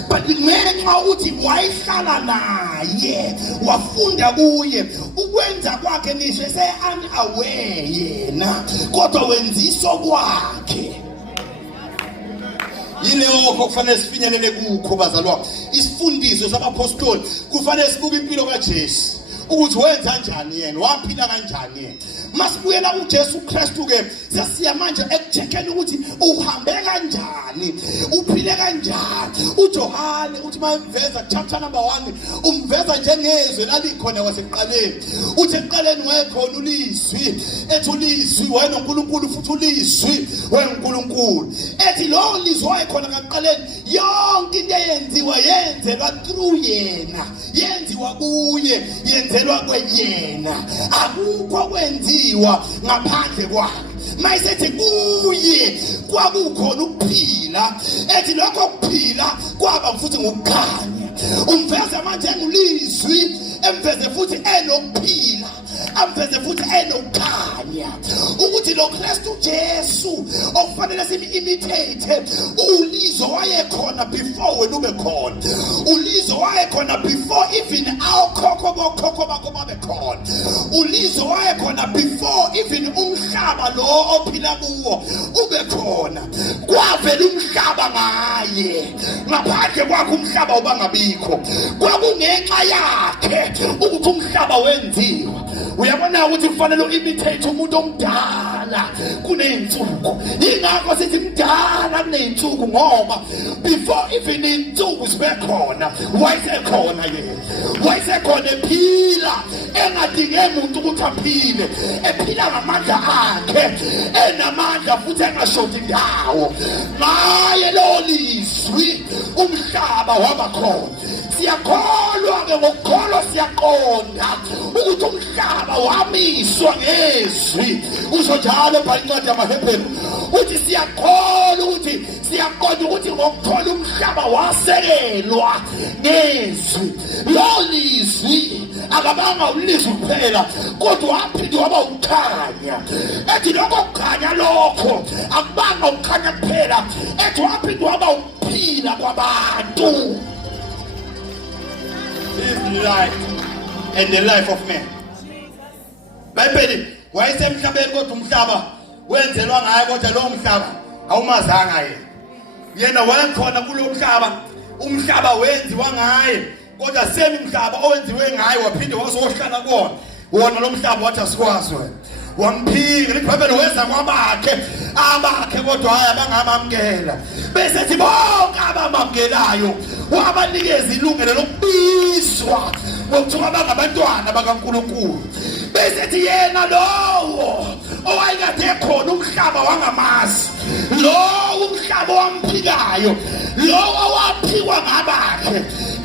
but ngenxa uthi wayihlala naye wafunda kuye ukwenza kwakhe nisho se unaware yena kodwa wenziso kwakhe yilokho kufanele sifinyelele kukho bazalwa isifundiso sabapostoli kufanele sibuke impilo kaJesu ukuthi wenza kanjani yena waphila kanjani yena masibuyela kuJesu Kristu ke sesiya manje ekucheckeni ukuthi uhambe kanjani uphile kanjani uJohane uthi mayemveza chapter number 1 umveza njengezwe lalikhona wasekuqaleni uthi ekuqaleni wayekhona ulizwi ethi ulizwi wena uNkulunkulu futhi ulizwi wena uNkulunkulu ethi lo lizwi wayekhona ngaqaleni yonke into eyenziwa yenzelwa through yena yenziwa kuye yenzelwa kuyena akukho kwenziwa ngaphandle kwakhe mayisethi kuye kwakukhona ukuphila ethi lokho kuphila kwaba futhi ngokukhanya umveza manje ngulizwi emveze futhi enokuphila amveze futhi enokukhanya ukuthi lo Kristu Jesu okufanele simi-imitate ulizo wayekhona before wena ube khona ulizo wayekhona before even awukhokho bokhokho bakho babe khona ulizo wayekhona before even umhlaba lo ophila kuwo ube khona kwavela umhlaba ngaye ngaphandle kwakho umhlaba ubangabikho kwakungenxa yakhe ukuthi umhlaba wenziwa uyabona ukuthi kufanele uimitate umuntu omdala kuneyinsuku ingakho sithi mdala kuneyinsuku ngoba before even insuku zibekhona wayesekhona yena wayesekhona ephila engadinge umuntu ukuthi aphile ephila ngamandla akhe enamandla futhi engashoti ndawo ngaye lo lizwi umhlaba wabakhona siyakholwa ke ngokukholwa siyaqonda ukuthi umhlaba wamiswa ngezwi usho njalo phela incwadi yamaHebheru uthi siyakholwa ukuthi ngokukholwa umhlaba wasekelwa ngezwi lo lizwi akabanga ulizwi kuphela kodwa waphinde waba ukukhanya ethi lokho kukhanya lokho akubanga ukukhanya kuphela ethi waphinde waba ukuphila kwabantu is the light and the life of man. Bayibheli wayesemhlabeni kodwa umhlaba wenzelwa ngaye kodwa lo mhlaba awumazanga yena wayekhona kulo mhlaba umhlaba wenziwa ngaye kodwa semi umhlaba owenziwe ngaye waphinde wazohlala kuona wona lo mhlaba wathi asikwazi wena wamphika iBhayibheli wenza abakhe kodwa hayi abangamamkela bese sithi bonke abamamkelayo wabanikeza ilungelo lokubizwa ngokuthiwa bangabantwana bakaNkulunkulu bese sithi yena lowo owayekade khona umhlaba wangamazi lo umhlaba wamphikayo lo owaphikwa ngabakhe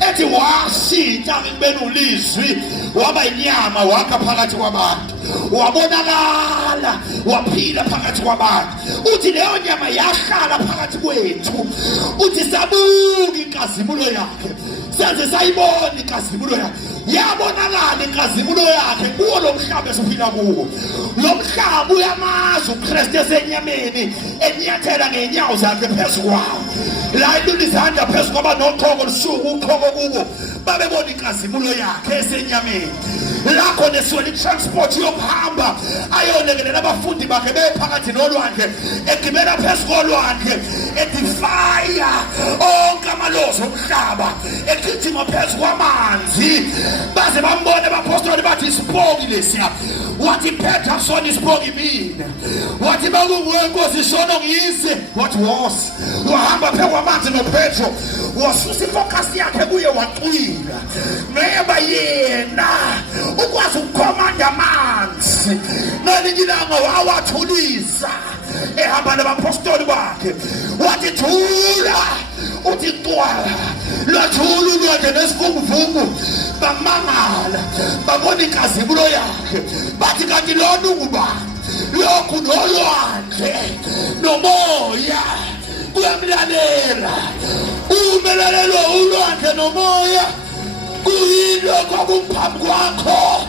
ethi washintsha kubeni ulizwi waba inyama wakha phakathi kwabantu wabonakala waphila phakathi kwabantu uthi leyo nyama yahlala phakathi kwethu uthi sabuka inkazimulo yakhe senze sayibona inkazimulo yakhe yabonakala inkazimulo yakhe kuwo lo mhlaba esiphila kuwo lo mhlaba uyamazi uKristu esenyameni enyathela ngenyawo zakhe phezulu kwawo la ilula izandla phezulu kwaba noqhoko lusuku uqhoko kubo babebona inkazimulo yakhe esenyameni lakho nesona itransport yokuhamba ayolekelela abafundi bakhe bephakathi nolwandle egibela phezulu kolwandle edifaya onke amalozi omhlaba egijima phezulu kwamanzi baze bambone abapostoli bathi isipoki lesiya wathi Peter sona isipoki mina wathi bakunguwe Nkosi isona ngiyise wathi was wahamba phezu kwamanzi noPetro wasusa ifocus yakhe kuye waqwila ngeba yena ukwazi ukukhomanda amanzi nalingilanga wawathulisa ehamba nabapostoli bakhe wathi thula uthi qwala lathula ulwandle nesivunguvungu bamangala babona inkazimulo yakhe bathi kanti lona ungubani lokhu nolwandle nomoya kuyamlalela. Umelalelo ulwandle nomoya kuyilo kwakuphambi kwakho.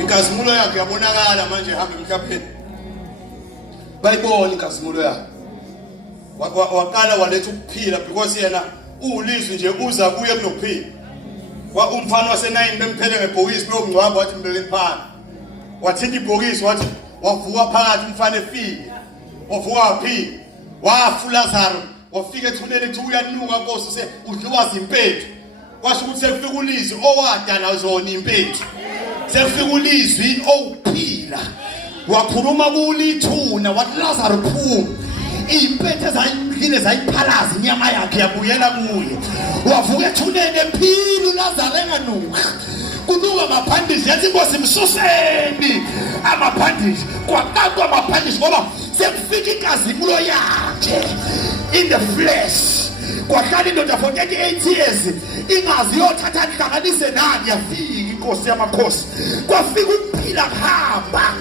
Inkazimulo yakhe yabonakala manje ehamba emhlabeni. Bayibona inkazimulo yakhe. Waqala waletha ukuphila because yena ulizwi nje uza kuye kunokuphila. Umfana wase9 bemphele ngebhokisi lomngcwabo wathi mbekeni phana. Wathinta ibhokisi wathi wavuka phakathi umfana efile. Wavuka phi? Wafu Lazarus. Wafika ethuneni ethi uyanuka Nkosi se udliwa zimpethu. Kwasho ukuthi sekufika ulizwi owadala zona impethu. Sekufika ulizwi owuphila. Wakhuluma kulithuna wathi Lazarus phuma. Impethu ezayidlile zayiphalaza inyama yakhe yabuyela kuye. Wavuka ethuneni ephila uLazarus enganuka. Kunuka amaphandisi yathi Nkosi msuseni amaphandisi. Kwaqaqwa amaphandisi ngoba sekufika inkazimulo yakhe in the flesh. Kwahlala indoda for 38 years ingazi yothatha ihlanganise nani yafika inkosi yamakhosi. Kwafika ukuphila kuhamba.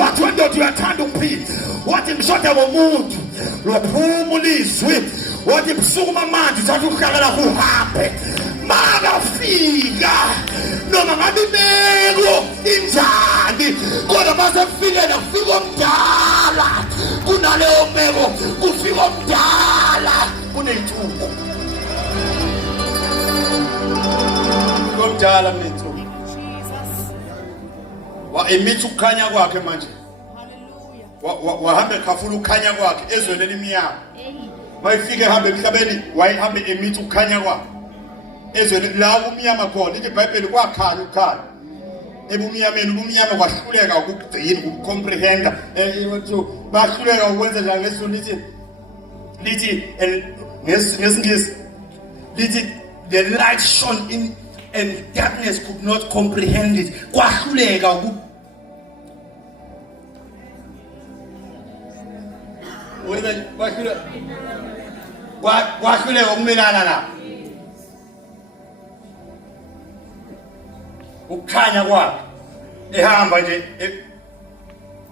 Wathi wendoda uyathanda ukuphila. Wathi ngishoda ngomuntu lophuma ulizwi. Wathi busukuma manje thatha ukuhlakala kuhambe. Makafika noma ngabe imeko injani kodwa mase kufike nakufika omdala kunaleyo meko kufika omdala kuneyithuko omdala mnethu emitha ukukhanya kwakhe manje. Hallelujah. Wahamba ekhafula ukukhanya kwakhe ezweni elimnyama. Mayifike ehambe emhlabeni wayehambe emitha ukukhanya kwakhe ezweni la umnyama khona. Ithi iBhayibheli kwakhanya ukukhanya ebumnyameni. Ubumnyama kwahluleka ukugcina ukucomprehenda bahluleka ukwenza njalo ngesizulu lithi ngesingisi lithi the light shone in and darkness could not comprehend it. Kwahluleka kwahluleka ukumelana na ukukhanya kwakhe ehamba nje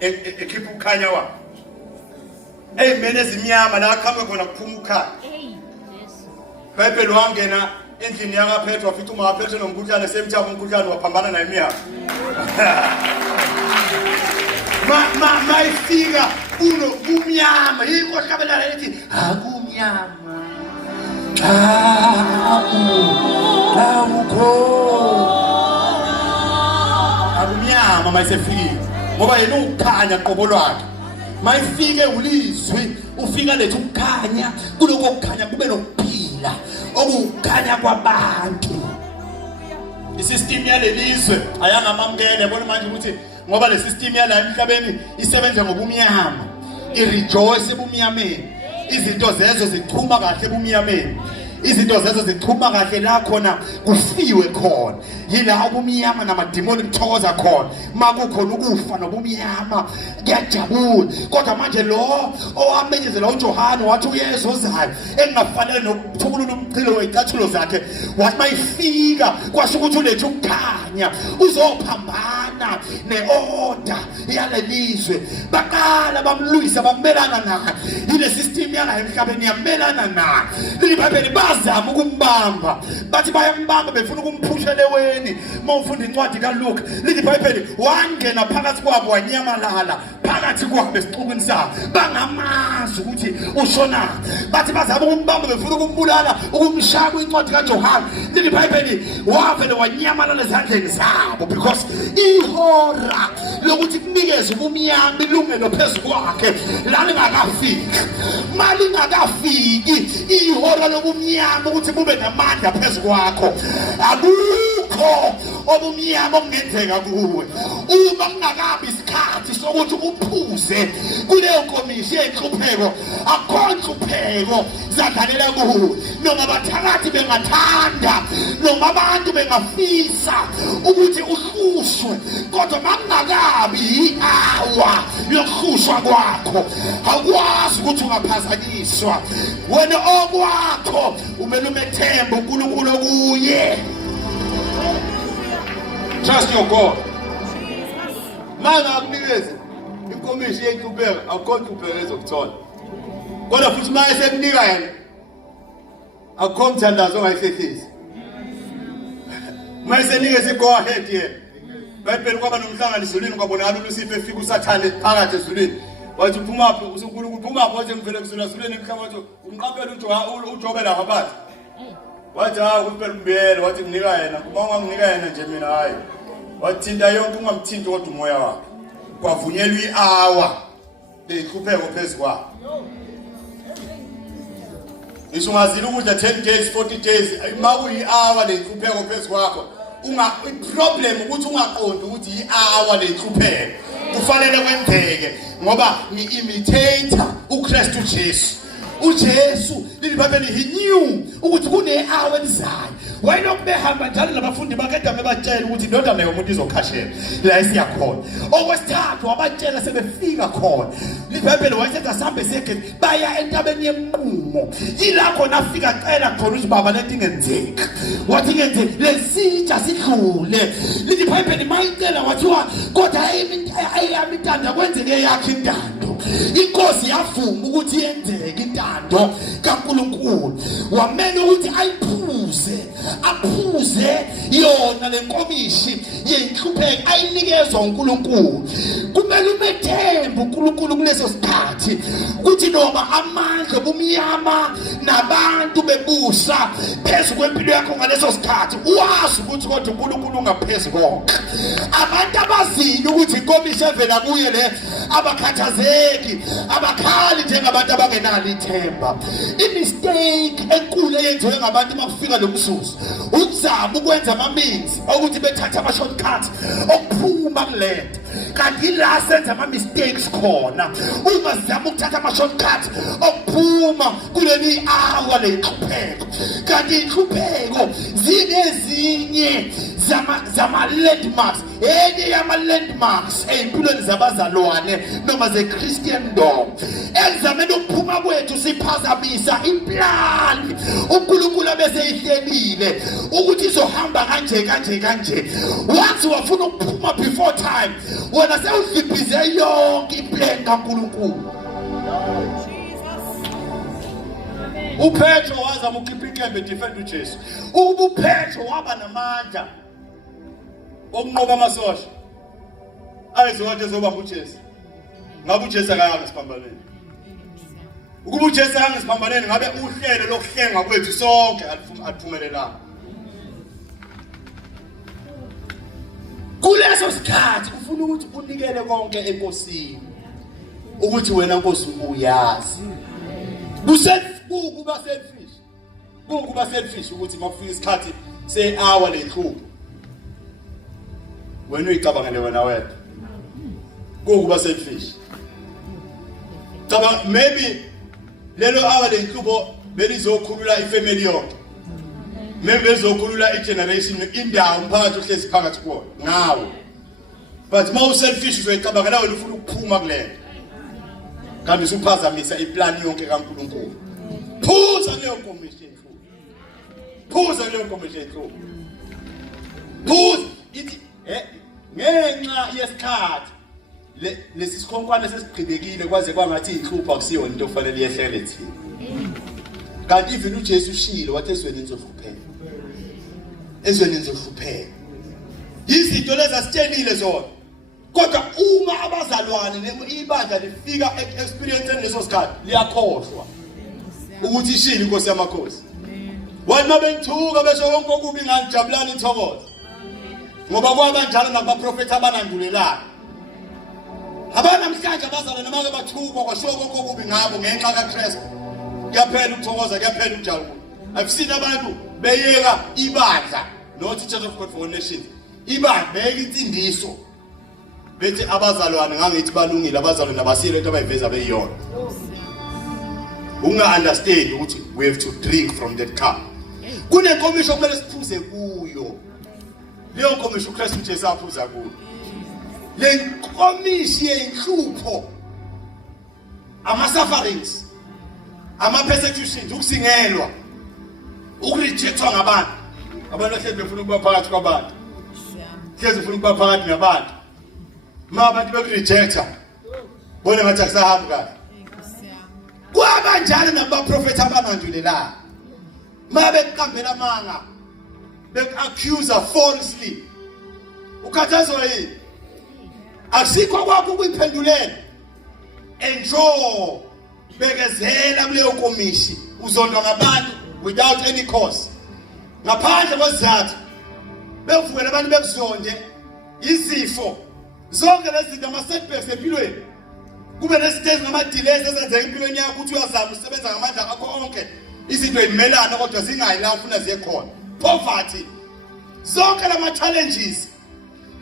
ekhipha ukukhanya kwakhe. Ey'meni ezimnyama la akhambe khona kuphuma ukhanya. iBhayibheli wangena endlini yakaPhethro wafica uMaPhethro nomkhuhlane semthamo umkhuhlane waphambana naye imiyaga. Mayifika kumnyama yikho hlabelana lethi akumnyama akumnyama mayisefikile ngoba yena ukukhanya qobo lwakhe. Mayifike ulizwi ufika lethu ukukhanya kuloko ukukhanya kube nokuphila okukhanya kwabantu. Isystem yalelizwe ayangamamkele yabona manje ukuthi ngoba le system yala emhlabeni isebenza ngobumnyama. Irejoice ebumnyameni. Izinto zezo zichuma kahle ebumnyameni. Izinto zezo zichuma kahle la khona kufiwe khona. Yila ubumnyama namadimoni kuthokoza khona. Makukhona ukufa nobumnyama kuyajabula. Kodwa manje lo owamenyezela uJohane wathi uYesu uzayo engafanele nokuthulula umchilo wezicathulo zakhe. Wathi mayifika kwasho ukuthi ulethe ukukhanya uzophambana neorder yalelizwe. Baqala bamlungisa bamelana naye. Ile system yala emhlabeni yamelana naye. iBhayibheli bazama ukumbamba bathi bayambamba befuna ukumphushela eweni. Mawufunda incwadi kaLuka lithi iBhayibheli wangena phakathi kwabo wanyamalala phakathi kwabo esixukwini sabo bangamazi ukuthi ushona. Bathi bazama ukumbamba befuna ukumbulala ukumshaya kwincwadi kaJohane. Lithi iBhayibheli wavele wanyamalala ezandleni zabo because ihora lokuthi kunikeze ubumnyama ilungelo phezu kwakhe lalingakafiki. Malingakafiki ihora lobumnyama ukuthi bube namandla phezu kwakho. Akukho bukho obumnyama obungenzeka kuwe uma kungakabi isikhathi sokuthi uphuze kuleyo nkomishi yenhlupheko. Akho nhlupheko zadlalela kuwe noma abathakathi bengathanda noma abantu bengafisa ukuthi uhlushwe, kodwa makungakabi i-hour yokuhlushwa kwakho awukwazi ukuthi ungaphazanyiswa. Wena okwakho umele umethembe uNkulunkulu kuye. Trust your God. Manga akunikeze inkomishi yenhlupheko, akukho nhlupheko ezokuthola. Kodwa futhi manje sekunika yena akukho mthandazo ongayihlehlisi. Manje senikeze go ahead yena. Bayibheli kwaba nomhlangano ezulwini kwabonakala uLucifer efika uSathane phakathi ezulwini. Wathi uphumaphi uNkulunkulu uphumaphi wathi ngivele kuzula ezulwini emhlaba wathi umqaphela uJobe la wabathi. Wathi kuphela umbiyele wathi nginika yena uma unganginika yena nje mina hayi. Wathi thinta yonke ungamthinti kodwa umoya wakhe. Kwavunyelwa i-hour lehlupheko phezukwa. Isho ngazile ukudla 10 days 40 days makuyi-hour lehlupheko phezukwakho. I-problem ukuthi ungaqondi ukuthi i-hour lehlupheko kufanele kwenzeke ngoba ni-imitator uKristu Jesu. uJesu lilibabeli he knew ukuthi kune-hour elizayo. Wayelokhu behamba njalo nabafundi bakade bebatshela ukuthi indodana yomuntu izokhashela la esiyakhona. Okwesithathu wabatshela sebefika khona. Libhayibheli wayesetha sihambe segezi baya entabeni yenqumo. Yilapho nafika cela khona ukuthi baba lento ingenzeki. Wathi ingenzeki lesitsha sidlule. Libhayibheli mayicela wathiwa kodwa ayami intando kwenzeke yakhe intando. Inkosi yavuma ukuthi yenzeke intando kaNkulunkulu. Wamele ukuthi ayiphuze aphuze yona lenkomishi yenhlupheko ayinikezwa uNkulunkulu. Kumele umethembe uNkulunkulu kuleso sikhathi ukuthi noma amandla bumnyama nabantu bebusa phezu kwempilo yakho ngaleso sikhathi uwazi ukuthi kodwa uNkulunkulu ungaphezulu konke. Abantu abaziyo ukuthi inkomishi evela kuye le abakhathazeki abakhali njengabantu abangenalo ithemba. Imistake enkulu eyenziwe ngabantu makufika lo msusu uzama ukwenza ama-means ukuthi bethathe ama-shortcuts okuphuma kulento. Kanti la senza ama-mistakes khona ungazama ukuthatha ama-shortcuts okuphuma kuleli hour lenhlupheko. Kanti inhlupheko zinezinye zama-landmarks. Enye yama-landmarks ey'mpilweni zabazalwane noma ze-Christendom ekuzameni ukuphuma kwethu siphazamisa implani uNkulunkulu abeseyihlelile ukuthi izohamba kanje. Once wafuna ukuphuma before time wena sewudlibhize yonke implan kaNkulunkulu. uPetro wazama ukukhipha inkembe defend uJesu. uPetro waba namandla okunqoba amasosha ayizowathi ezobamba uJesu. Ngabe uJesu akayanga siphambaneni. Ukuba uJesu akayanga siphambaneni ngabe uhlelo lokuhlenga kwethu sonke aliphumelelanga. Kuleso sikhathi ufuna ukuthi unikele konke enkosini ukuthi wena Nkosi uyazi. Kuba selfish ukuthi makufika isikhathi se-hour lenhlupho wena uyicabangele wena wedwa. Kuba selfish. Cabanga maybe lelo hour lenhlupho belizokhulula ifamily yonke. Maybe bezokhulula igeneration indawo umphakathi ohlezi phakathi kuwo ngawo. But uma uselfish uzoyicabangela wena ufuna ukuphuma kulento. Kanti usuphazamisa iplan yonke kaNkulunkulu. Phuza leyo commission futhi. Phuza leyo commission futhi. Phuza ithi ngenxa yesikhathi lesi sikhonkwane sesigqibekile kwaze kwangathi inhlupho akusiyona into ofanele yehlele thina. Kanti even uJesu ushilo wathi ezweni nizohlupheka. Ezweni nizohlupheka. Izinto lezi asitshelile zona. Kodwa uma abazalwane ibandla lifika experience leso sikhathi liyakhohlwa ukuthi ishilo inkosi yamakhosi. Wathi mabengithuka besho konke okubi ngangijabulana inthokozo. Ngoba kwaba njalo nabaprofeti abanandulelayo. Abanamhlanje abazalwane noma bathuka kwasho konke okubi ngabo ngenxa kaKristu. Kuyaphela ukuthokoza kuyaphela ukujabula. I've seen abantu beyeka ibandla not Church of God for All Nations. Ibabeka insindiso. Bethi abazalwane ngangithi balungile abazalwane abasile into abayiveza beyiyona. Unga understand ukuthi we have to drink from that cup. Kunenkomisho kumele siphuze kuyo. Leyo nkomisho uKristu Jesu aphuza kuyo. Le nkomishi yenhlupho. Ama sufferings. Ama persecutions, ukusingelwa. Ukurejectwa ngabantu. Abantu bahlezi befuna ukuba phakathi kwabantu. Hlezi ufuna ukuba phakathi nabantu. Abantu bekurejecta. Bona ngathi akusahambi kahle. Kwaba njalo nabaprofeti abanandulelayo. Mabekukambela amanga. Bek-accuser falsely. Ukhathazwa yini? Asikho kwakho ukuyiphendulela. Enjoy. Bekezela kuleyo komishi. Uzondwa ngabantu without any cause. Ngaphandle kwesizathu. Bevukela abantu bekuzonde izifo. Zonke lezi zinto ama setbacks empilweni. Kube nesitezi ngama delays ezenzeka empilweni yakho ukuthi uyazama usebenza ngamandla akho onke. Izinto ezimelana kodwa zingayi la ufuna ziye khona. Poverty. Zonke lama challenges.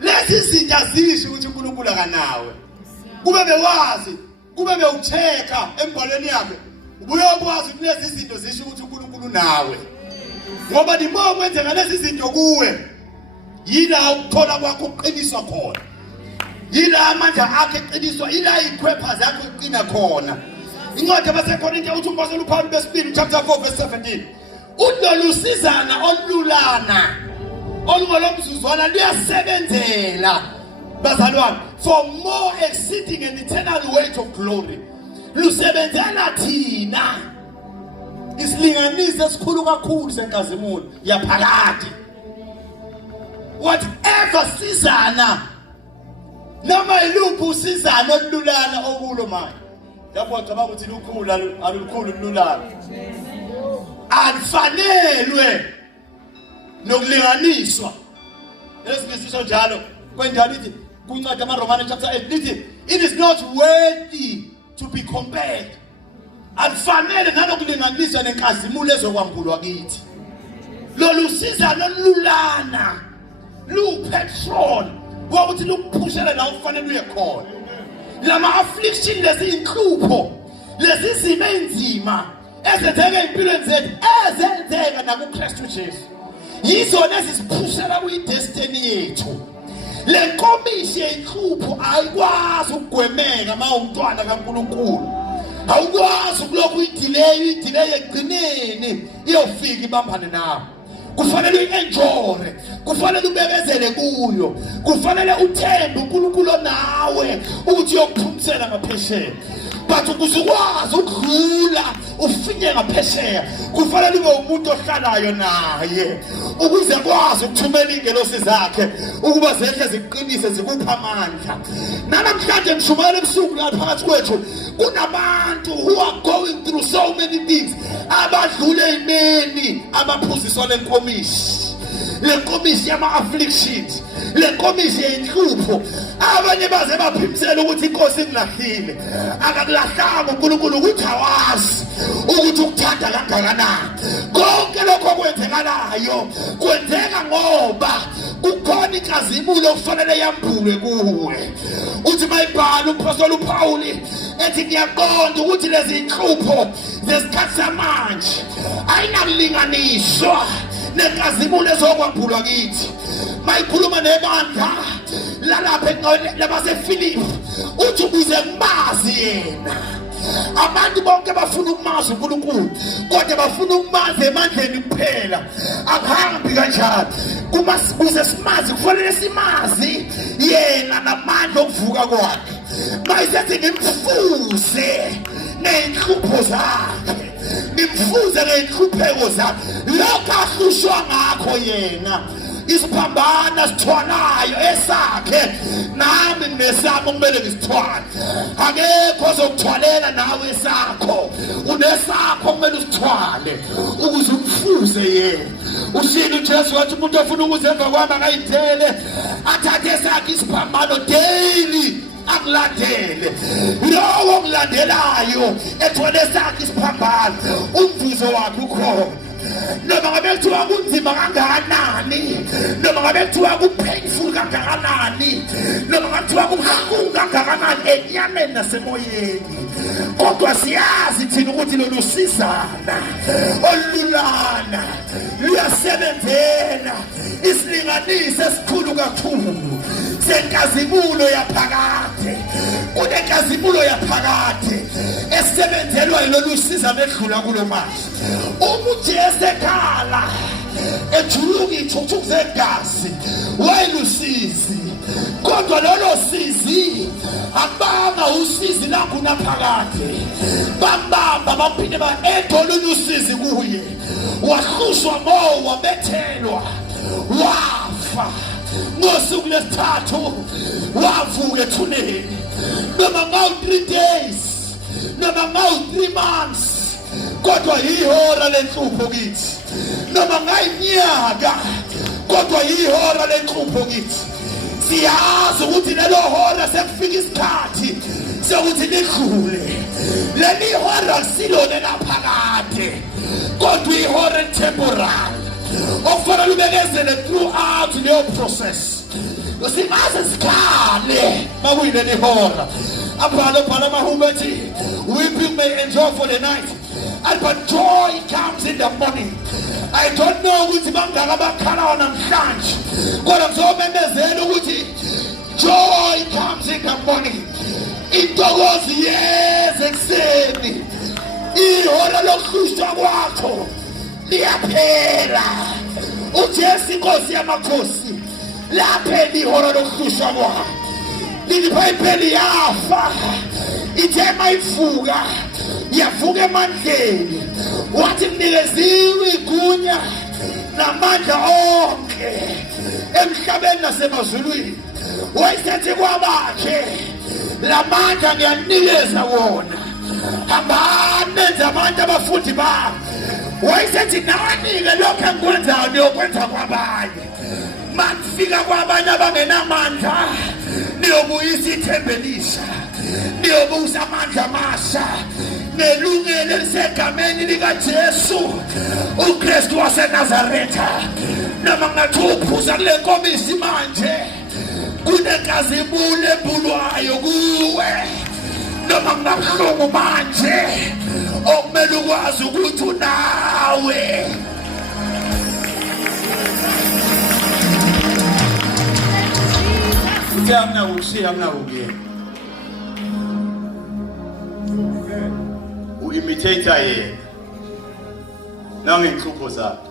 Lezi zinto azisho ukuthi uNkulunkulu akanawe. Kube bewazi, kube bewucheka embhalweni yakhe. Ubuyokwazi ukuthi lezi zinto zisho ukuthi uNkulunkulu nawe. Ngoba dimo kwenzeka lezi zinto kuwe. Yila ukuthola kwakho uqiniswa khona. Yila amandla akhe eqiniswa, ila ikhwepha zakho iqina khona. Incwadi yabaseKorinte uthi umpostoli uPaul besibili chapter 4 verse 17. Ulolusizana olulana. Olungolomzuzwana liyasebenzela. Bazalwane, for more exceeding and eternal weight of glory. Lusebenzela thina. Isilinganiso esikhulu kakhulu senkazimulo yaphakade. Whatever sizana noma iluphi usizana olulana okulo manje. Lapho ngicabanga ukuthi lukhulu alukhulu lulana. Alifanelwe nokulinganiswa. Lesisho njalo kwenjalo ithi kuncwadi amaRomane chapter 8 lithi it is not worthy to be compared. Alifanele nanokulinganiswa nenkazimulo ezokwambulwa kithi. Lolu sizana olulana. Lu petrol wokuthi lukuphushela la ufanele uye khona. Lama affliction lezi inhlupho lezi zimo enzima ezenzeka empilweni zethu ezenzeka na kuKristu Jesu. Yizona ezisiphushela kwi-destiny yethu. Le nkomishi yenhlupho ayikwazi ukugwemeka uma umntwana kaNkulunkulu. Awukwazi ukulokhu idelay egcineni iyofika ibambane nawe. Kufanele uenjoy, kufanele ubebezele kuyo, kufanele uthembe uNkulunkulu nawe ukuthi uyokuphumisela ngaphesheya. But ukuzukwazi ukudlula ufinye ngaphesheya, kufanele ube umuntu ohlalayo naye ukuze kwazi ukuthumela ingelosi zakhe ukuba zehle ziqinise zikupha amandla. Namhlanje ngishumela ebusuku lapha phakathi kwethu kunabantu who are going through so many things abadlule imeni abaphuziswa lenkomishi. Lenkomishi yama afflictions, lenkomishi yenhlupho. Abanye baze baphimisela ukuthi inkosi inglahlile. Akakulahlanga uNkulunkulu ukuthi awazi ukuthi ukuthanda kangakanani. Konke lokho kwenzekalayo kwenzeka ngoba kukhona inkazimulo okufanele yambulwe kuwe. Uthi mayibhala umpostoli uPaul ethi ngiyaqonda ukuthi lezi inhlupho zesikhathi samanje ayinakulinganiswa nenkazimulo ezokwambulwa kithi. Mayikhuluma nebandla lalapha enqoleni labaseFilipi uthi ukuze ngimazi yena. Abantu bonke bafuna ukumazi uNkulunkulu kodwa bafuna ukumazi emandleni kuphela. Akuhambi kanjalo. Kuze simazi kufanele simazi yena namandla okuvuka kwakhe. Mayisethi ngimfuze nenhlupho zakhe, ngimfuze nenhlupheko zakhe, lokho ahlushwa ngakho yena. Isiphambana sithwalayo esakhe nami nesami kumele ngisithwale. Akekho ozokuthwalela nawe esakho, unesakho kumele usithwale ukuze umfuze yena. Ushilo uJesu wathi umuntu ofuna ukuzenza kwami akayithele athathe esakhe isiphambano daily akulandele. Lowo okulandelayo ethwele esakhe isiphambano umvuzo wakhe ukhona. noma ngabe kuthiwa kunzima kangakanani, noma ngabe kuthiwa kupainful kangakanani, noma ngabe kuthiwa kubuhlungu kangakanani enyameni nasemoyeni, kodwa siyazi thina ukuthi lolu sizana olulana luyasebenzela isilinganiso esikhulu kakhulu senkazimulo yaphakade. Kunenkazimulo yaphakade esebenzelwa lolu sizana edlula kulo manje. Umuntu esekhala ejuluka ithuthuku zegazi wayelusizi, kodwa lolo sizi abanga usizi lakho naphakade, bambamba baphinde baedolula usizi kuye, wahlushwa mo wabethelwa wafa. Ngosuku lesithathu wavuka ethuneni, noma ngawu 3 days, noma ngawu 3 months, kodwa ihora lenhlupho kithi, noma ngayinyaka, kodwa ihora lenhlupho kithi. Siyazi ukuthi lelo hora sekufika isikhathi sokuthi lidlule. Leli hora silone laphakade, kodwa ihora temporary okufanele ubekezele throughout leyo process. Usingaze sikhale makuyileli hora. Abhala amahube ethi weeping may endure for the night, but joy comes in the morning. I don't know ukuthi bangaka bakhala namhlanje, kodwa ngizomemezela ukuthi joy comes in the morning. Intokozo yeze ekuseni, ihora lokuhlushwa kwakho liyaphela. uJesu inkosi yamakhosi laphela ihora lokuhlushwa kwakho. Lilibhayibheli yafa, ithe mayivuka yavuka emandleni, wathi kunikeziwe igunya namandla onke emhlabeni nasemazulwini. Wayesethi kwabakhe, lamandla ngiyanikeza wona, hambani nenze abantu abafundi bami. Wayesethi nawanike lokho engikwenzayo niyokwenza kwabanye. Makufika kwabanye abangenamandla, niyobuyisa ithemba elisha, niyobuyisa amandla amasha nelungelo elisegameni likaJesu uKristu waseNazaretha. Noma ngathi uphuza kule nkomisi manje, kunenkazimulo ebulwayo kuwe. Noma ngabuhlungu manje, okumele ukwazi ukuthi unawe. Amna ukushiya amna ukuye u-imitator yena nangenhlupho zakhe.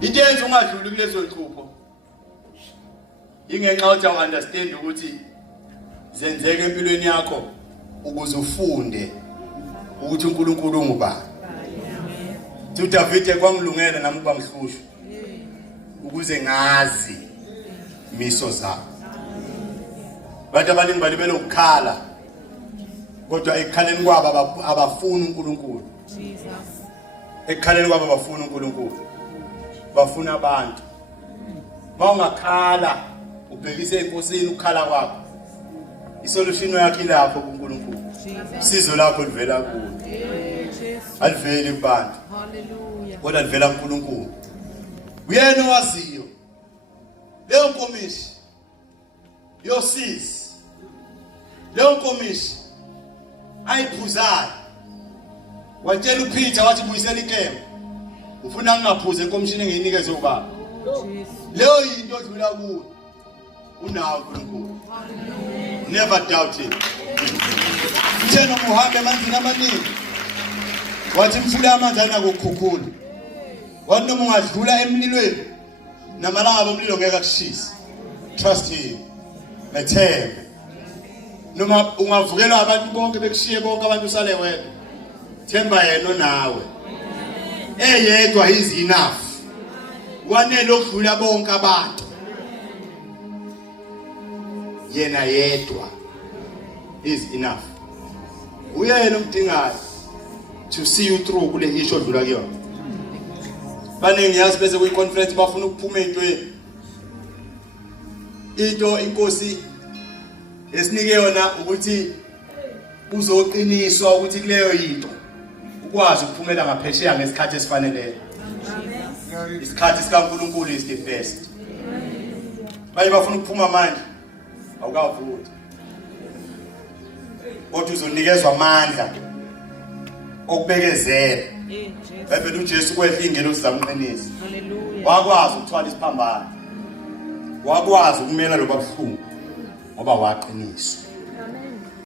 Into yenza ungadluli kulezo nhlupho ingenxa yokuthi awu-understand ukuthi zenzeke empilweni yakho ukuze ufunde ukuthi uNkulunkulu ungubani. uDavide kwangilungela nami kwangihlushwa ukuze ngazi miso zakho. Bantu abaningi balibele ukukhala, kodwa ekukhaleni kwabo abafuni uNkulunkulu. Ekukhaleni kwabo abafuni uNkulunkulu, bafuna abantu. Mawungakhala ubhekise enkosini ukukhala kwakho, isolution yakho ilapho kuNkulunkulu. Usizo lakho livela kuye, aliveli kubantu, kodwa livela kuNkulunkulu. Uyena owaziyo leyo nkomishi yosizi, leyo nkomishi ayiphuzayo. Watshela uPeter wathi buyisela ikembe, ufuna ngingaphuze enkomishini engiyinikeze ubaba. Leyo yinto odlula kuyo, unawo uNkulunkulu. Never doubt it. Mtheno muhambe emanzini amaningi, wathi mfule amanzi anakukhukhula. Wathi noma ungadlula emlilweni namalanga bomlilo ngeke akushise. Trust him. Methembe. Noma ungavukelwa abantu bonke bekushiye bonke abantu usale wena, themba yena onawe. Eyedwa is enough. Wanele okudlula bonke abantu. Yena yedwa is enough. Uyena umdingayo to see you through kule isho odlula kuyona. Baningi yazi bese kuyi conference bafuna ukuphuma ezintweni. Into inkosi esinike yona ukuthi uzoqiniswa ukuthi kuleyo into ukwazi ukuphumela ngaphesheya ngesikhathi esifaneleyo. Isikhathi sikaNkulunkulu is the best. Baye bafuna ukuphuma manje awukavuthi. Kodwa uzonikezwa amandla okubekezela. Bebe uJesu kwehla ingelo sizamqinisa. Haleluya. Wakwazi ukuthwala isiphambano. Wakwazi ukumela lo babuhlungu ngoba waqiniswa.